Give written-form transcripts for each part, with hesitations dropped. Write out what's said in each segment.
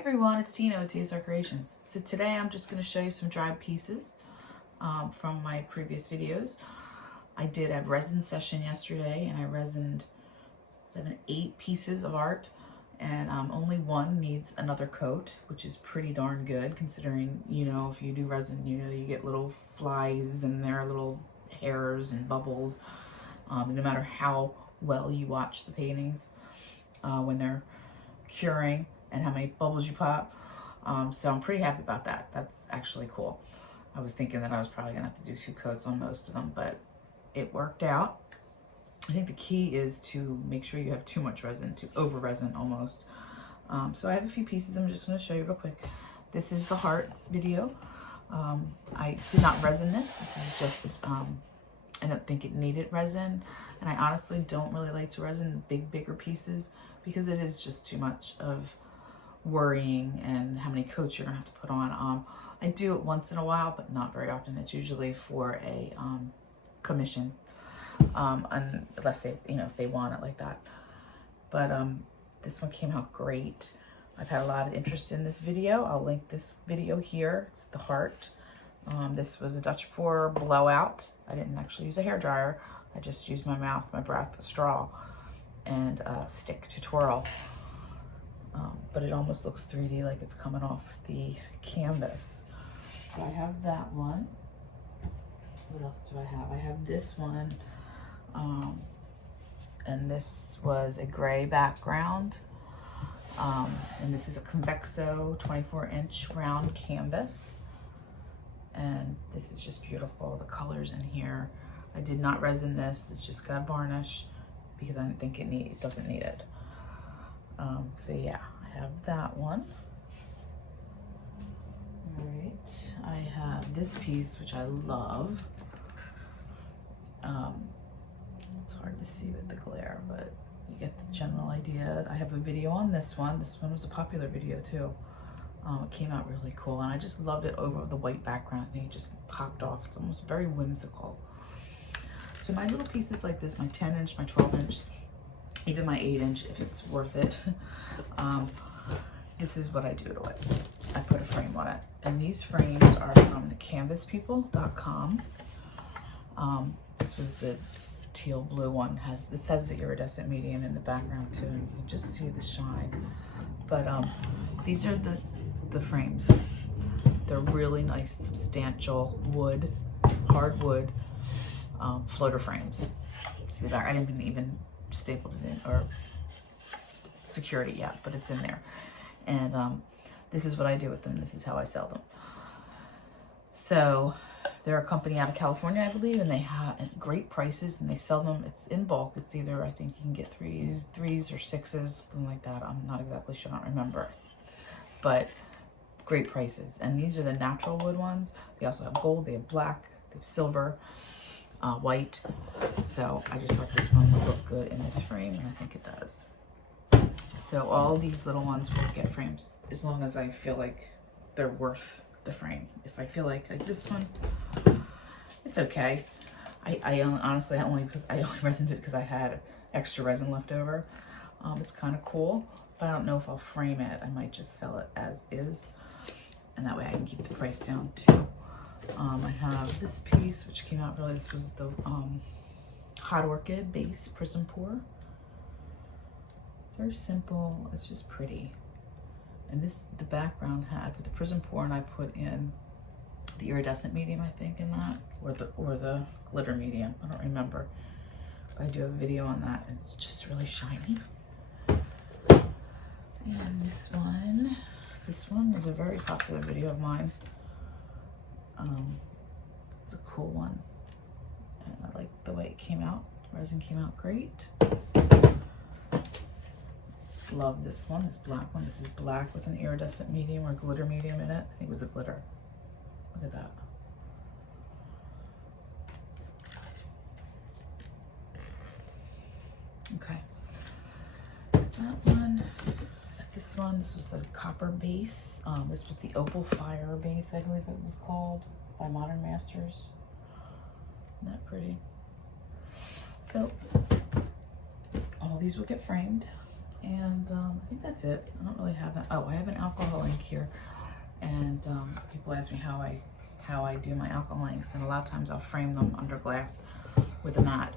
everyone, it's Tina with TSR Creations. So today I'm just going to show you some dried pieces from my previous videos. I did a resin session yesterday and I resined 8 pieces of art, and only one needs another coat, which is pretty darn good considering, you know, if you do resin, you know, you get little flies and there are little hairs and bubbles, no matter how well you watch the paintings when they're curing and how many bubbles you pop. So I'm pretty happy about that. That's actually cool. I was thinking that I was probably gonna have to do 2 coats on most of them, but it worked out. I think the key is to make sure you have too much resin, to over resin almost. So I have a few pieces I'm just gonna show you real quick. This is the heart video. I did not resin this. This is just, I don't think it needed resin. And I honestly don't really like to resin bigger pieces because it is just too much of worrying and how many coats you're gonna have to put on. I do it once in a while, but not very often. It's usually for a commission, unless they, you know, if they want it like that. But this one came out great. I've had a lot of interest in this video. I'll link this video here. It's the heart. This was a Dutch pour blowout. I didn't actually use a hairdryer. I just used my mouth, my breath, a straw, and a stick to twirl. But it almost looks 3D, like it's coming off the canvas. So I have that one. What else do I have? I have this one, and this was a gray background, and this is a Convexo 24-inch round canvas, and this is just beautiful. The colors in here. I did not resin this. It's just got varnish because I didn't think it doesn't need it. So yeah, I have that one. All right, I have this piece, which I love. It's hard to see with the glare, but you get the general idea. I have a video on this one. This one was a popular video too. It came out really cool, and I just loved it over the white background. I think it just popped off. It's almost very whimsical. So my little pieces like this, my 10-inch, my 12-inch, even my 8-inch, if it's worth it, this is what I do to it. I put a frame on it. And these frames are from the canvaspeople.com. This was the teal blue one. This has the iridescent medium in the background too, and you can just see the shine. But these are the frames. They're really nice, substantial wood, hard wood, floater frames. See the back? I didn't even staple it in or secured it yet, but it's in there. And this is what I do with them. This is how I sell them. So they're a company out of California, I believe, and they have great prices, and they sell them. It's in bulk. It's either, I think you can get threes or 6s, something like that. I'm not exactly sure. I don't remember. But great prices. And these are the natural wood ones. They also have gold. They have black. They have silver, white. So I just thought this one would look good in this frame, and I think it does. So all these little ones will get frames as long as I feel like they're worth the frame. If I feel like this one, it's okay. I honestly only resined it because I had extra resin left over. It's kind of cool, but I don't know if I'll frame it. I might just sell it as is, and that way I can keep the price down too. I have this piece which came out really. This was the Hot Orchid base prism pour. Very simple. It's just pretty. And this, the background had with the prism pour, and I put in the iridescent medium, I think, in that, or the glitter medium. I don't remember. But I do have a video on that, and it's just really shiny. And this one is a very popular video of mine. It's a cool one, and I like the way it came out. Resin came out great. Love this one, this black one. This is black with an iridescent medium or glitter medium in it. I think it was a glitter. Look at that. Okay. That one. This one, this was the copper base. This was the Opal Fire base, I believe it was called, by Modern Masters. Isn't that pretty? So all these will get framed. And I think that's it. I don't really have that. Oh, I have an alcohol ink here. And people ask me how I do my alcohol inks, and a lot of times I'll frame them under glass with a mat.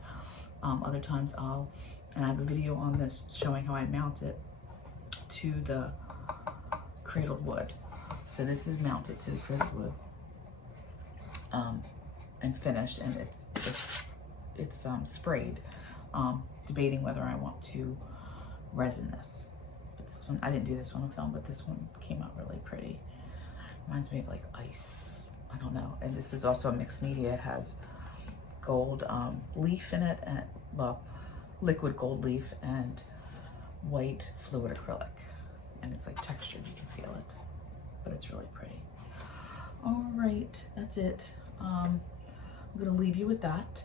Other times and I have a video on this showing how I mount it to the cradled wood. So this is mounted to the cradled wood and finished, and it's sprayed. Debating whether I want to resin this. But this one, I didn't do this one on film, but this one came out really pretty. Reminds me of like ice. I don't know. And this is also a mixed media. It has gold leaf in it, and well, liquid gold leaf and white fluid acrylic. And it's like textured, you can feel it. But it's really pretty. All right, that's it. I'm gonna leave you with that.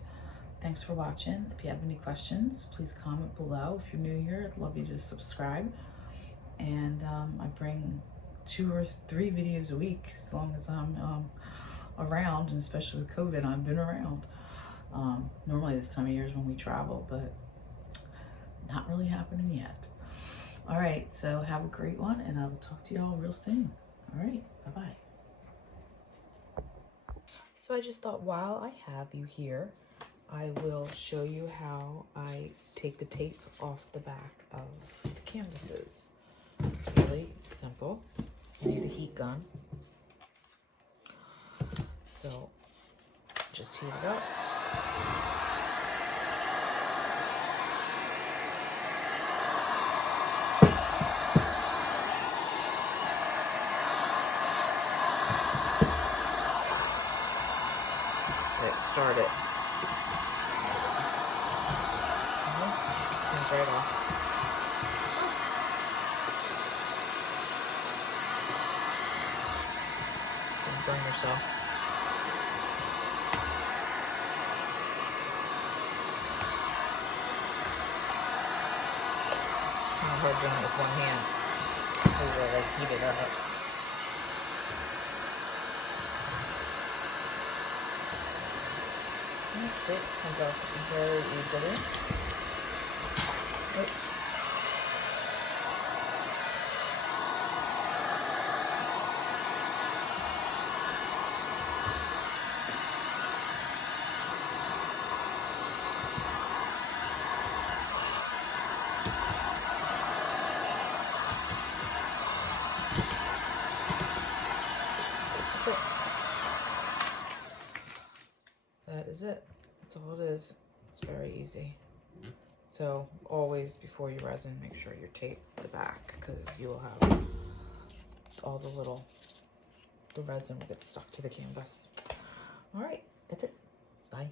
Thanks for watching. If you have any questions, please comment below. If you're new here, I'd love you to subscribe. And I bring 2 or 3 videos a week as long as I'm around, and especially with COVID, I've been around. Normally this time of year is when we travel, but not really happening yet. All right, so have a great one, and I will talk to you all real soon. All right, bye-bye. So I just thought, while I have you here, I will show you how I take the tape off the back of the canvases. It's really simple. You need a heat gun. So just heat it up. Start it. Comes right off. Don't burn yourself. It's kind of hard doing it with one hand. These are like heated up. That's it. Comes off very easily. Oops. That is it. That's all it is. It's very easy. So always, before you resin, make sure you tape the back, because you'll have all the resin will get stuck to the canvas. All right, that's it. Bye.